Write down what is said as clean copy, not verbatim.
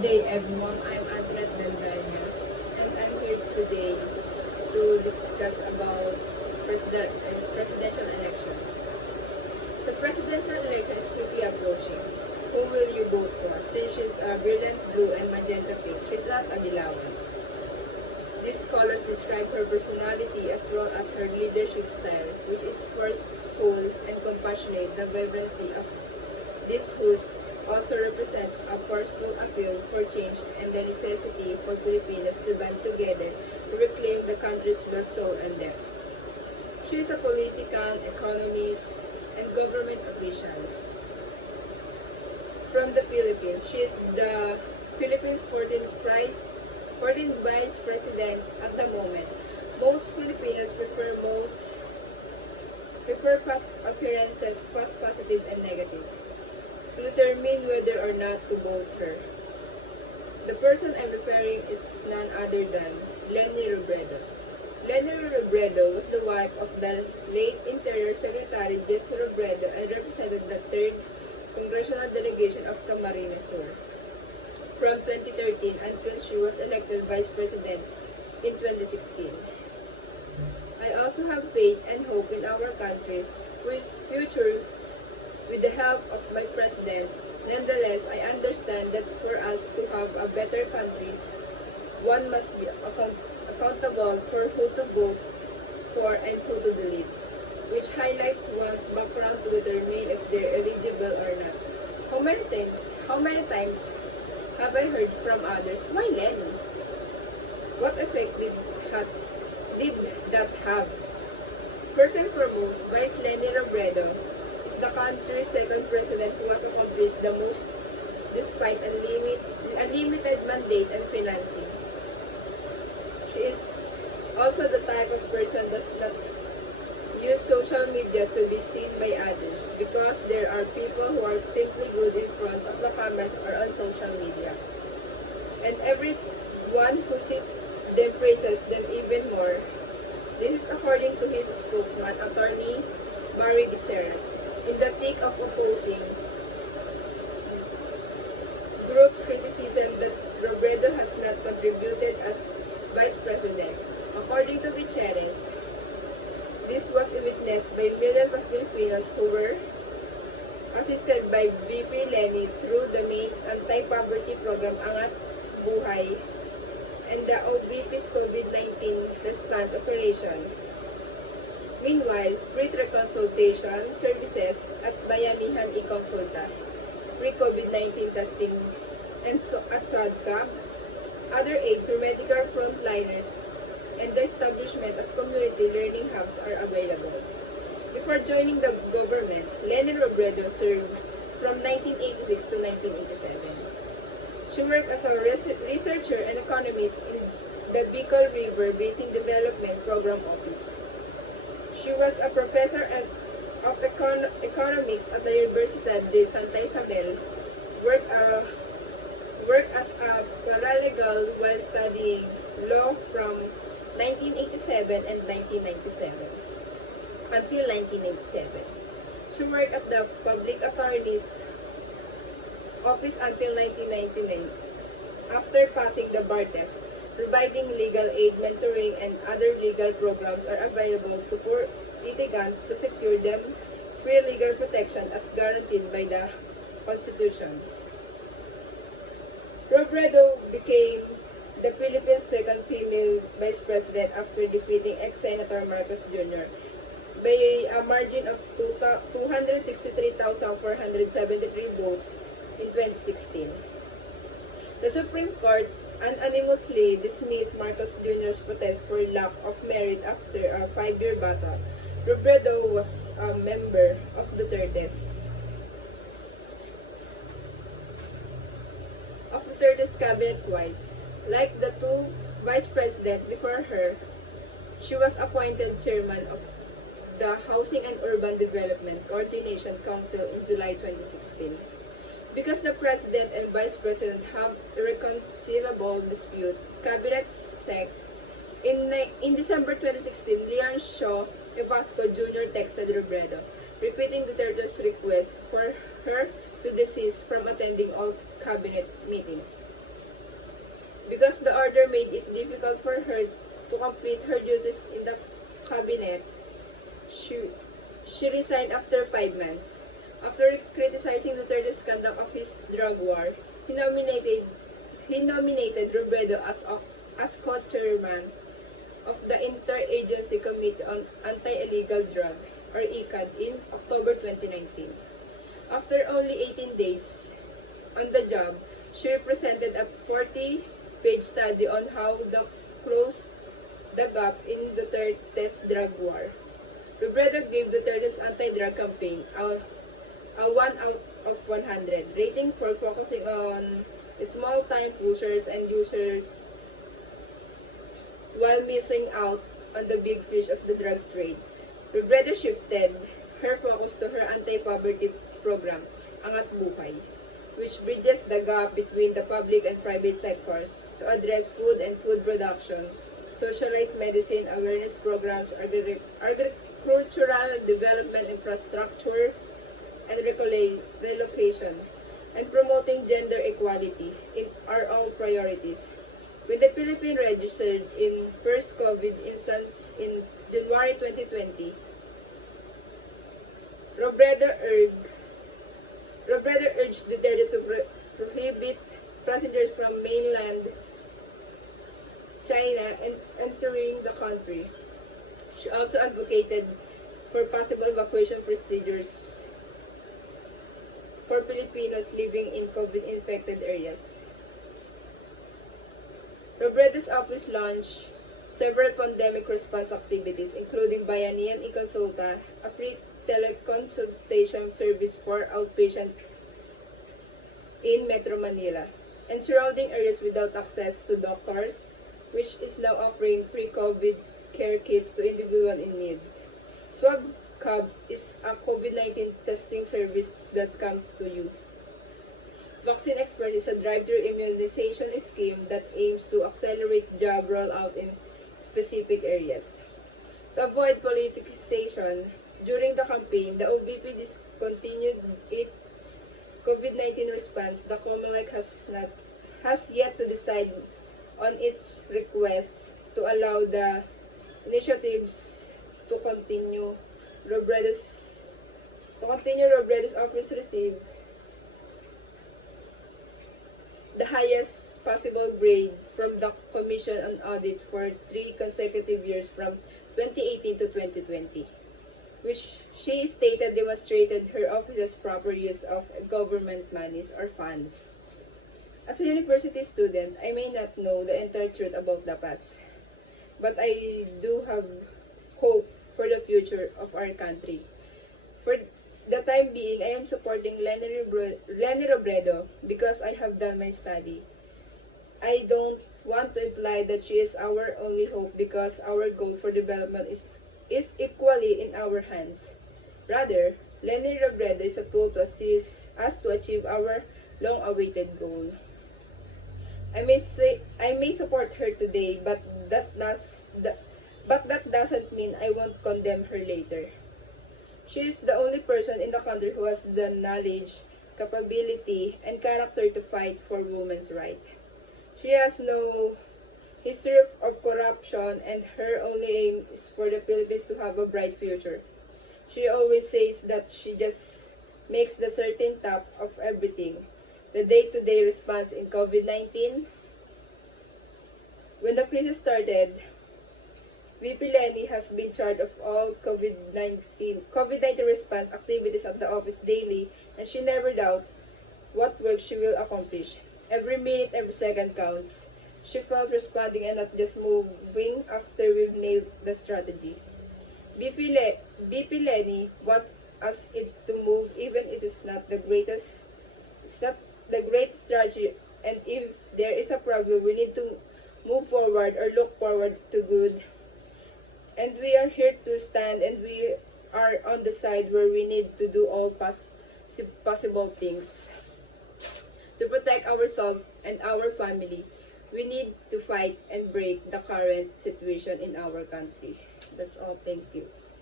Good day, everyone. I'm Andret Daldana, and I'm here today to discuss about presidential election. The presidential election is quickly approaching. Who will you vote for? Since she's a brilliant blue and magenta pink, she's not a dilawan. These colors describe her personality as well as her leadership style, which is forceful and compassionate. The vibrancy of these hues also represent a powerful appeal for change and the necessity for Filipinos to band together to reclaim the country's lost soul and depth. She is a politician, economist, and government official from the Philippines. She is the Philippines' 14th Vice President at the moment. Most Filipinos prefer past occurrences, past positive and negative, to determine whether or not to vote her. The person I'm referring is none other than Leni Robredo. Leni Robredo was the wife of the late Interior Secretary Jesse Robredo and represented the 3rd Congressional Delegation of Camarines Sur from 2013 until she was elected Vice President in 2016. I also have faith and hope in our country's future with the help of my president. Nonetheless, I understand that for us to have a better country, one must be accountable for who to vote for and who to delete, which highlights one's background to determine if they're eligible or not. How many times have I heard from others, why Lenny? What effect did that have? First and foremost, Vice Leni Robredo is the country's second president who has accomplished the most despite unlimited mandate and financing. She is also the type of person that does not use social media to be seen by others because there are people who are simply good in front of the cameras or on social media. And everyone who sees them praises them even more. This is according to his spokesman, Attorney Barry Gutierrez. In the thick of opposing groups' criticism that Robredo has not contributed as Vice President. According to Gutierrez, this was witnessed by millions of Filipinos who were assisted by VP Leni through the main anti-poverty program Angat Buhay and the OVP's COVID-19 response operation. Meanwhile, free consultation services at Bayanihan e-Consulta, free COVID-19 testing and at SWADCAB, other aid to medical frontliners, and the establishment of community learning hubs are available. Before joining the government, Leni Robredo served from 1986 to 1987. She worked as a researcher and economist in the Bicol River Basin Development Program Office. She was a professor of economics at the Universidad de Santa Isabel, worked as a paralegal while studying law from 1987 and 1997 until 1997. She worked at the Public Attorney's Office until 1999. After passing the bar test, providing legal aid, mentoring, and other legal programs are available to poor litigants to secure them free legal protection as guaranteed by the Constitution. Robredo became the Philippines' second female vice president after defeating ex-Senator Marcos Jr. by a margin of 263,473 votes in 2016. The Supreme Court unanimously dismissed Marcos Jr.'s protest for lack of merit after a 5-year battle. Robredo was a member of Duterte's cabinet twice. Like the two vice presidents before her, she was appointed chairman of the Housing and Urban Development Coordination Council in July 2016. Because the president and vice president have irreconcilable disputes, Cabinet Sec. In December 2016, Leon Shaw Evasco Jr. texted Robredo, repeating Duterte's request for her to desist from attending all cabinet meetings. Because the order made it difficult for her to complete her duties in the cabinet, she resigned after 5 months. After criticizing Duterte's conduct of his drug war, he nominated Robredo as co-chairman of the Interagency Committee on Anti-Illegal Drug, or ICAD, in October 2019. After only 18 days on the job, she presented a 40-page study on how to close the gap in Duterte's drug war. Robredo gave Duterte's anti-drug campaign a 1 out of 100 rating for focusing on small-time pushers and users while missing out on the big fish of the drugs trade. Robredo shifted her focus to her anti-poverty program, Angat Buhay, which bridges the gap between the public and private sectors to address food and food production, socialized medicine awareness programs, agricultural development infrastructure, and relocation, and promoting gender equality are all priorities. When the Philippines registered in first COVID instance in January 2020, Robredo urged Duterte to prohibit passengers from mainland China and entering the country. She also advocated for possible evacuation procedures for Filipinos living in COVID-infected areas. Robredo's office launched several pandemic response activities, including Bayanihan e-Consulta, a free teleconsultation service for outpatient in Metro Manila, and surrounding areas without access to doctors, which is now offering free COVID care kits to individuals in need. Swab Cab is a COVID-19 testing service that comes to you. Vaccine Expert is a drive-through immunization scheme that aims to accelerate job rollout in specific areas. To avoid politicization, during the campaign, the OVP discontinued its COVID-19 response. The COMELEC has yet to decide on its request to allow the initiatives to continue. Robredo's office received the highest possible grade from the Commission on Audit for 3 consecutive years from 2018 to 2020, which she stated demonstrated her office's proper use of government monies or funds. As a university student, I may not know the entire truth about the past, but I do have hope for the future of our country. For the time being, I am supporting Leni Robredo because I have done my study. I don't want to imply that she is our only hope because our goal for development is equally in our hands. Rather, Leni Robredo is a tool to assist us to achieve our long-awaited goal. I may support her today, but that doesn't mean I won't condemn her later. She is the only person in the country who has the knowledge, capability, and character to fight for women's rights. She has no history of corruption, and her only aim is for the Philippines to have a bright future. She always says that she just makes the certain top of everything. The day-to-day response in COVID-19. When the crisis started, VP Leni has been charged of all COVID-19 response activities at the office daily, and she never doubts what work she will accomplish. Every minute, every second counts. She felt responding and not just moving after we've nailed the strategy. VP Leni wants us to move even if it's not the greatest strategy, and if there is a problem, we need to move forward or look forward to good. And we are here to stand, and we are on the side where we need to do all possible things. To protect ourselves and our family, we need to fight and break the current situation in our country. That's all. Thank you.